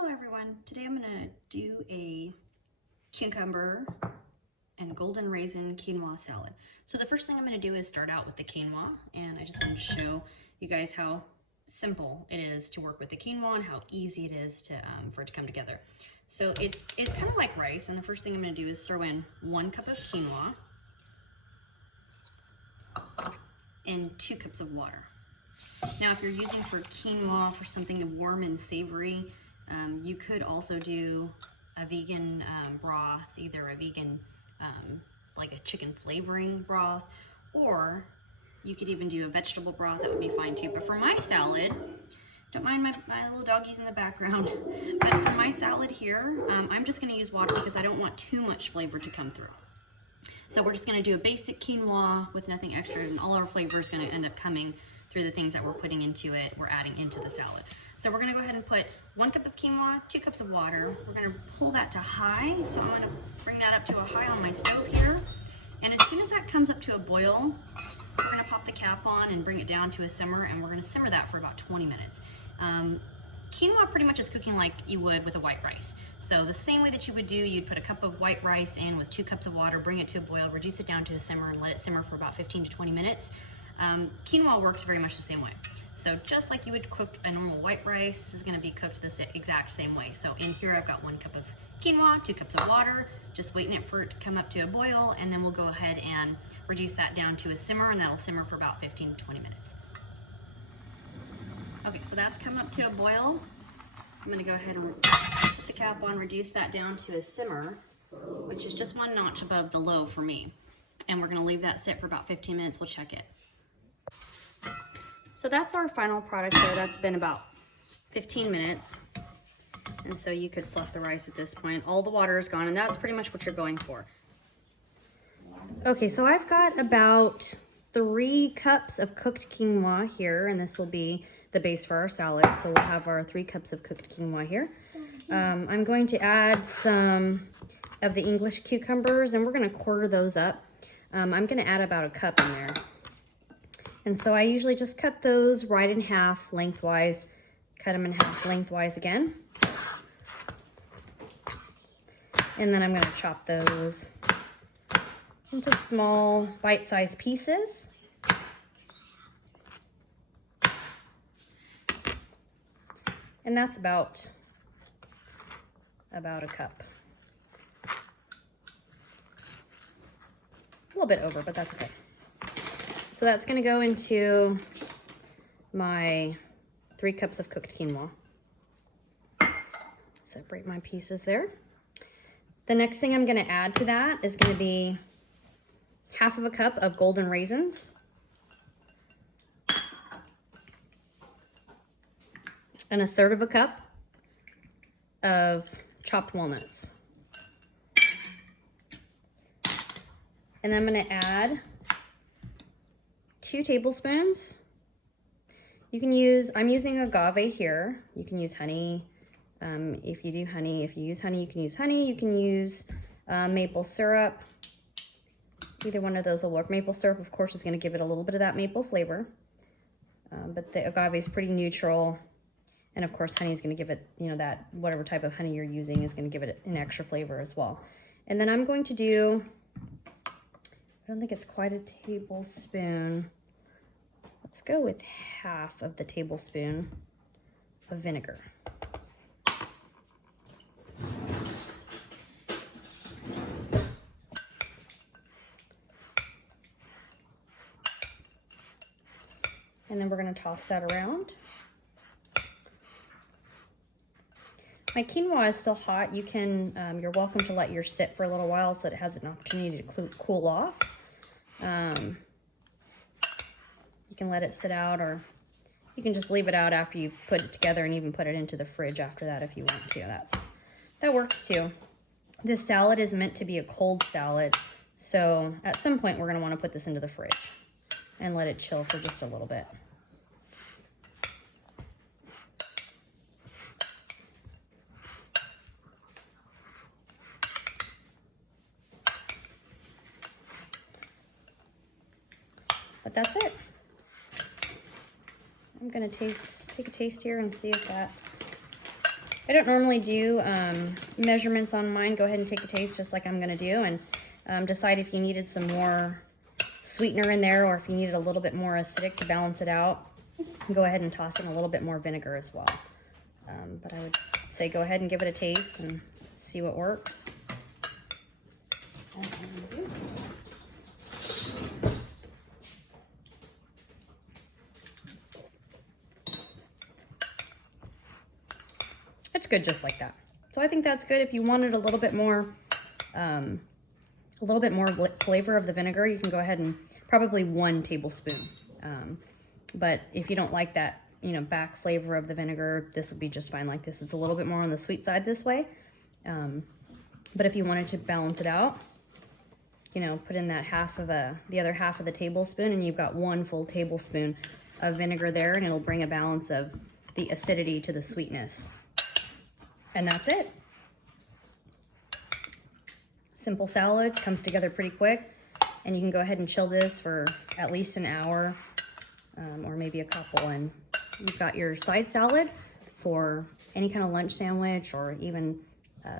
Hello everyone, today I'm going to do a cucumber and golden raisin quinoa salad. So the first thing I'm going to do is start out with the quinoa, and I just wanted to show you guys how simple it is to work with the quinoa and how easy it is to for it to come together. So it is kind of like rice, and the first thing I'm going to do is throw in 1 cup of quinoa and 2 cups of water. Now if you're using for quinoa for something warm and savory, you could also do a vegan broth, either a vegan like a chicken flavoring broth, or you could even do a vegetable broth. That would be fine too. But for my salad, don't mind my little doggies in the background, but for my salad here, I'm just going to use water because I don't want too much flavor to come through. So we're just going to do a basic quinoa with nothing extra, and all our flavor is going to end up coming through the things that we're putting into it, we're adding into the salad. So we're going to go ahead and put 1 cup of quinoa, 2 cups of water. We're going to pull that to high, so I'm going to bring that up to a high on my stove here. And as soon as that comes up to a boil, we're going to pop the cap on and bring it down to a simmer, and we're going to simmer that for about 20 minutes. Quinoa pretty much is cooking like you would with a white rice. So the same way that you would do, you'd put a cup of white rice in with 2 cups of water, bring it to a boil, reduce it down to a simmer, and let it simmer for about 15 to 20 minutes. Quinoa works very much the same way. So just like you would cook a normal white rice, this is going to be cooked the exact same way. So in here I've got 1 cup of quinoa, 2 cups of water, just waiting for it to come up to a boil, and then we'll go ahead and reduce that down to a simmer, and that'll simmer for about 15 to 20 minutes. Okay, so that's come up to a boil. I'm going to go ahead and put the cap on, reduce that down to a simmer, which is just 1 notch above the low for me. And we're going to leave that sit for about 15 minutes. We'll check it. So that's our final product there. That's been about 15 minutes. And so you could fluff the rice at this point. All the water is gone, and that's pretty much what you're going for. Okay, so I've got about 3 cups of cooked quinoa here, and this will be the base for our salad. So we'll have our 3 cups of cooked quinoa here. I'm going to add some of the English cucumbers, and we're going to quarter those up. I'm going to add about a cup in there. And so I usually just cut those right in half lengthwise, cut them in half lengthwise again. And then I'm going to chop those into small bite-sized pieces. And that's about a cup. A little bit over, but that's okay. So that's going to go into my 3 cups of cooked quinoa. Separate my pieces there. The next thing I'm going to add to that is going to be half of a cup of golden raisins. And 1/3 of a cup of chopped walnuts. And then I'm going to add 2 tablespoons. You can use, I'm using agave here. You can use honey. If you use honey, you can use honey. You can use maple syrup. Either one of those will work. Maple syrup, of course, is going to give it a little bit of that maple flavor. But the agave is pretty neutral. And of course, honey is going to give it, you know, that whatever type of honey you're using is going to give it an extra flavor as well. And then I'm going to do, I don't think it's quite a tablespoon. Let's go with half of the tablespoon of vinegar. And then we're going to toss that around. My quinoa is still hot. You can, you're welcome to let yours sit for a little while so that it has an opportunity to cool off. You can let it sit out, or you can just leave it out after you've put it together, and even put it into the fridge after that if you want to. That works too. This salad is meant to be a cold salad, so at some point we're going to want to put this into the fridge and let it chill for just a little bit. But that's it. I'm gonna take a taste here and see if that I don't normally do measurements on mine. Go ahead and take a taste just like I'm gonna do, and decide if you needed some more sweetener in there or if you needed a little bit more acidic to balance it out. Go ahead and toss in a little bit more vinegar as well. But I would say go ahead and give it a taste and see what works. It's good just like that. So I think that's good. If you wanted a little bit more flavor of the vinegar, you can go ahead and probably 1 tablespoon. But if you don't like that, you know, back flavor of the vinegar, this would be just fine like this. It's a little bit more on the sweet side this way. But if you wanted to balance it out, you know, put in that the other half of the tablespoon, and you've got 1 full tablespoon of vinegar there, and it'll bring a balance of the acidity to the sweetness. And that's it. Simple salad, comes together pretty quick, and you can go ahead and chill this for at least an hour, or maybe a couple, and you've got your side salad for any kind of lunch sandwich, or even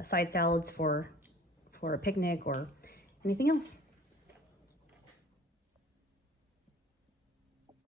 side salads for a picnic or anything else.